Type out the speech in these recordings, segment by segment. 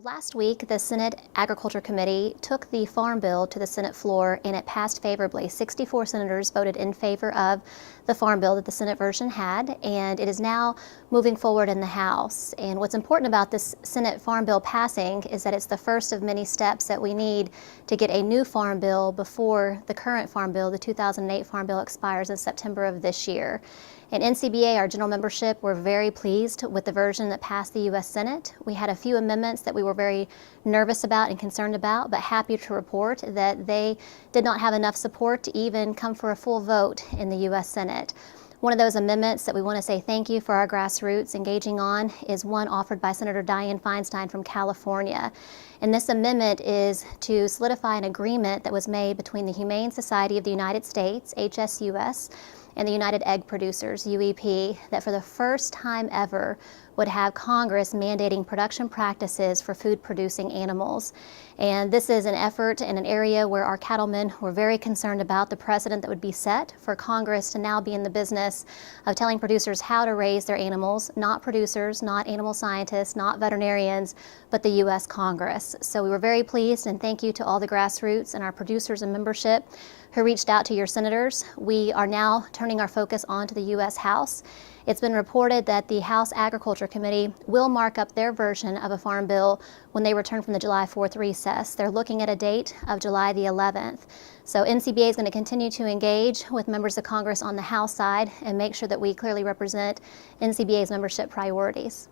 Last week, the Senate Agriculture Committee took the Farm Bill to the Senate floor and it passed favorably. 64 senators voted in favor of the Farm Bill that the Senate version had, and it is now moving forward in the House. And what's important about this Senate Farm Bill passing is that it's the first of many steps that we need to get a new Farm Bill before the current Farm Bill, the 2008 Farm Bill, expires in September of this year. In NCBA, our general membership, were very pleased with the version that passed the U.S. Senate. We had a few amendments that we were very nervous about and concerned about, but happy to report that they did not have enough support to even come for a full vote in the U.S. Senate. One of those amendments that we want to say thank you for our grassroots engaging on is one offered by Senator Dianne Feinstein from California. And this amendment is to solidify an agreement that was made between the Humane Society of the United States, HSUS, and the United Egg Producers, UEP, that for the first time ever would have Congress mandating production practices for food-producing animals. And this is an effort in an area where our cattlemen were very concerned about the precedent that would be set for Congress to now be in the business of telling producers how to raise their animals, not producers, not animal scientists, not veterinarians, but the U.S. Congress. So we were very pleased, and thank you to all the grassroots and our producers and membership who reached out to your senators. We are now turning our focus onto the U.S. House. It's been reported that the House Agriculture Committee will mark up their version of a farm bill when they return from the July 4th recess. They're looking at a date of July the 11th. So NCBA is going to continue to engage with members of Congress on the House side and make sure that we clearly represent NCBA's membership priorities.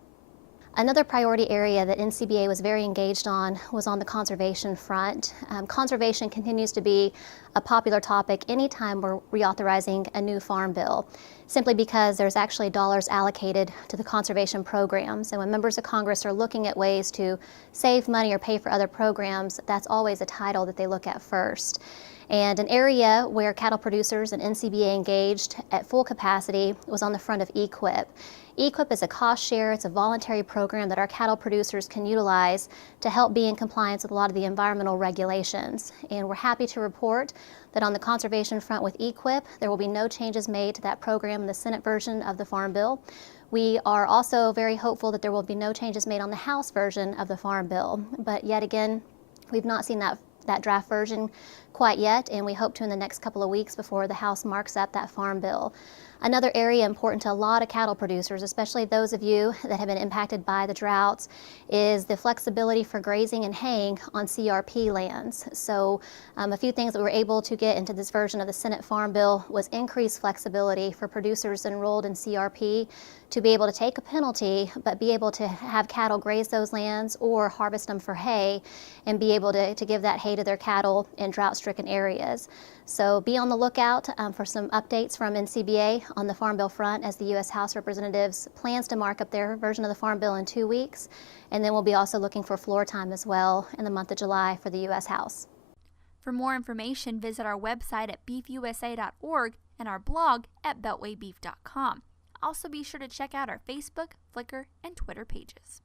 Another priority area that NCBA was very engaged on was on the conservation front. Conservation continues to be a popular topic anytime we're reauthorizing a new farm bill, simply because there's actually dollars allocated to the conservation programs. And when members of Congress are looking at ways to save money or pay for other programs, that's always a title that they look at first. And an area where cattle producers and NCBA engaged at full capacity was on the front of EQIP. EQIP is a cost share, it's a voluntary program that our cattle producers can utilize to help be in compliance with a lot of the environmental regulations. And we're happy to report that on the conservation front with EQIP, there will be no changes made to that program in the Senate version of the Farm Bill. We are also very hopeful that there will be no changes made on the House version of the Farm Bill. But yet again, we've not seen that draft version quite yet, and we hope to in the next couple of weeks before the House marks up that Farm Bill. Another area important to a lot of cattle producers, especially those of you that have been impacted by the droughts, is the flexibility for grazing and haying on CRP lands. So a few things that we were able to get into this version of the Senate Farm Bill was increased flexibility for producers enrolled in CRP to be able to take a penalty, but be able to have cattle graze those lands or harvest them for hay and be able to give that hay to their cattle in drought-stricken areas. So be on the lookout for some updates from NCBA on the Farm Bill front as the U.S. House Representatives plans to mark up their version of the Farm Bill in 2 weeks. And then we'll be also looking for floor time as well in the month of July for the U.S. House. For more information, visit our website at beefusa.org and our blog at beltwaybeef.com. Also be sure to check out our Facebook, Flickr, and Twitter pages.